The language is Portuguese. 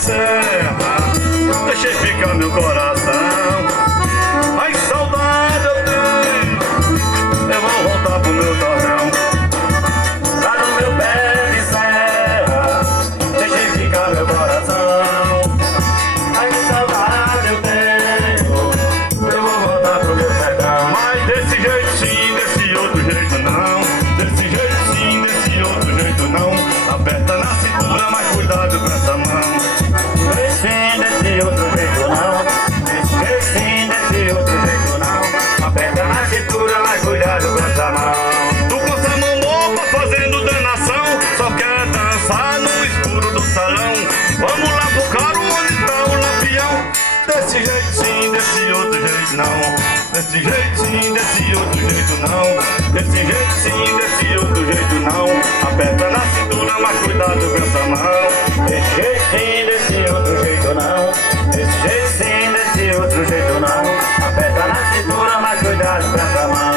serra, deixei ficar meu coração. Ai, saudade eu tenho, eu vou voltar pro meu torrão. Lá no meu pé de serra, deixei ficar meu coração. Ai, saudade eu tenho, eu vou voltar pro meu sertão. Mas desse jeito sim, desse outro jeito não. Desse jeito sim, desse outro jeito não. Aperta na cintura, mas cuidado com essa mão. Desse outro jeito não. Desse sim, desse outro jeito não. Aperta na cintura, mas cuidado com essa mão. Tu com essa mão opa fazendo danação, só quer dançar no escuro do salão. Vamos lá pro caro onde tá o lampião. Desse jeito sim, desse outro jeito não. Desse jeito sim, desse outro jeito não. Desse jeito sim, desse outro jeito não. Aperta na cintura, mas cuidado com essa mão. Desse jeito sim, desse outro jeito não. Desse jeito sim, desse outro jeito não. Aperta na cintura, mas cuidado com essa mão.